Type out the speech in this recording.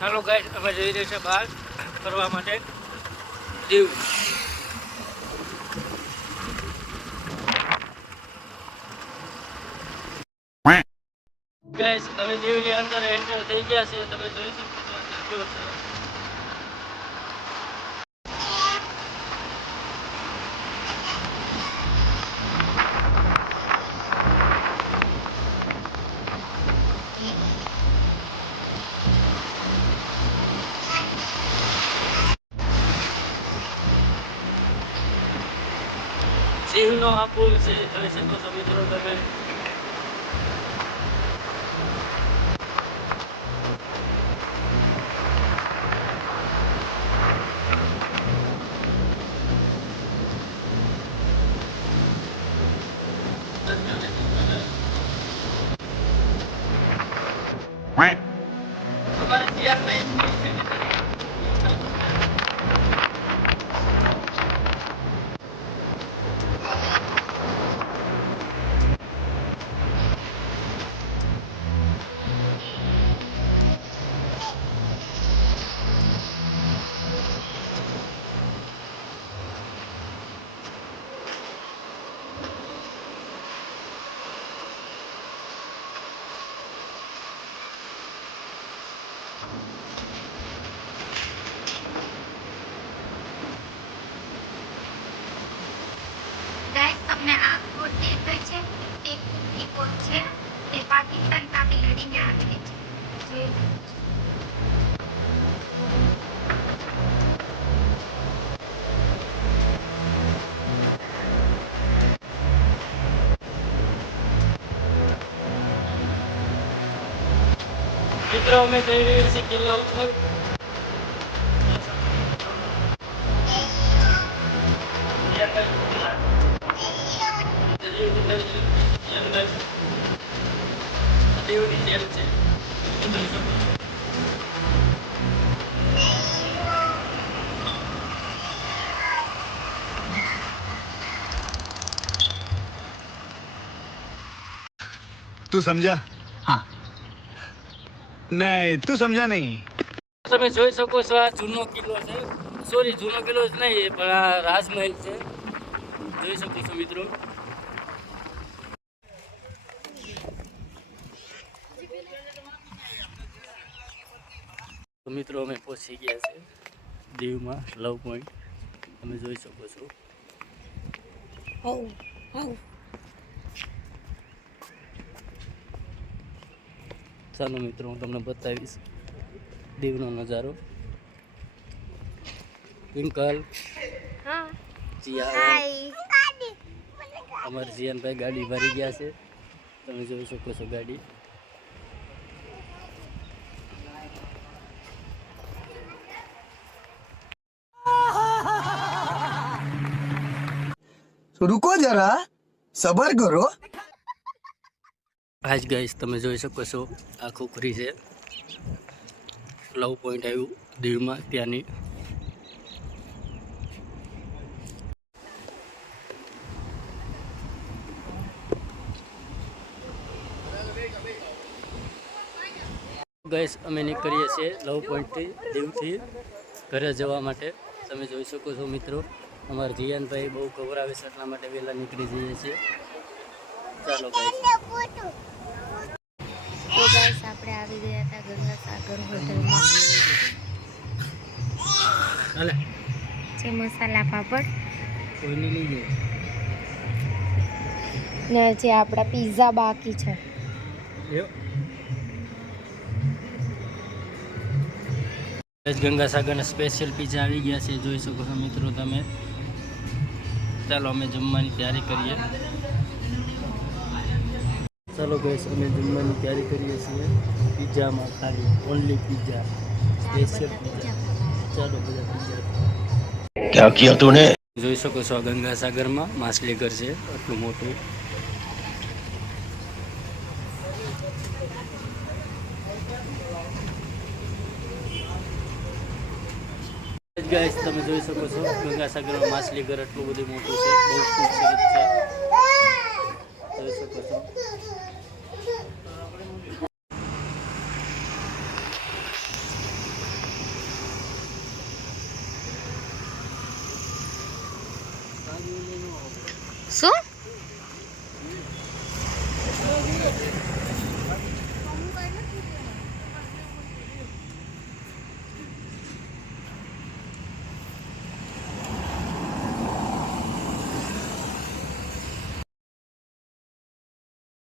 ચાલો ગાઈસ અમે જઈ રહ્યા છે બહાર ફરવા માટે દીવ. ગાઈસ અમે દીવની અંદર એન્ટર થઈ ગયા છે. તમે જોઈ શકો છો અંદર કેવો છે. દીવનો આ પુલ છે, જોઈ શકો છો મિત્રો તમે. તમને આ કોટ દેખાય છે, એક કુકી કોટ છે, તે પાકિસ્તાન સામે લડીને આવે છે. મિત્રો અમે જઈ રહ્યા છીએ કિલ્લા ઉપર. तू समझा? हाँ. नहीं, तू समझा नहीं. તમે જોઈ શકો છો આ જૂનો કિલ્લો છે. સોરી, જૂનો કિલ્લો જ નહીં પણ આ રાજમહેલ છે. જોઈ શકો છો મિત્રો. તો મિત્રો અમે પહોંચી ગયા છે દીવમાં લવ પોઈન્ટ. તમે જોઈ શકો છો. ચાલો મિત્રો હું તમને બતાવીશ દીવનો નજારો. ટ્વિંકલ, અમારે જીયાનભાઈ ગાડી ભરી ગયા છે. તમે જોઈ શકો છો ગાડી. रुको जरा, सबर करो. આજ ગાઈસ તમે જોઈ શકો છો આ ખોખરી છે. લવ પોઈન્ટ આવ્યું દીવમાં ત્યાંની. ગાઈસ અમે નીકળીએ છીએ લવ પોઈન્ટથી દીવથી ઘરે જવા માટે. તમે જોઈ શકો છો મિત્રો. અમારા જીયાનભાઈ બહુ ગભરાવે છે એટલા માટે વહેલા નીકળી જઈએ છીએ. ચાલો ગાઈસ. તો ગાઈસ આપણે આવી ગયા હતા ગંગાસાગર હોટલમાં. હાલે જે મસાલા પાપડ કોઈને લઈ જાય ને જે આપણા પિઝા બાકી છે. ગંગાસાગરના સ્પેશિયલ પિઝા આવી ગયા છે. જોઈ શકો છો મિત્રો તમે. ચાલો અમે જમવાની તૈયારી કરીએ. ચાલો ગાઈસ અમે જમવાની તૈયારી કરીએ છીએ. પિઝામાં ખાલી ઓનલી પિઝા, સ્પેશિયલ પિઝા. ચાલો બધા પિઝા. क्या किया तूने? જોઈ શકો છો આ ગંગાસાગરમાં માછલી ઘર છે આટલું મોટું. ગાઈસ તમે જોઈ શકો છો ગંગાસાગરમાં માછલી ઘર આટલું બધું મોટું છે. બહુ ખૂબસૂરત છે. જોઈ શકો છો. શું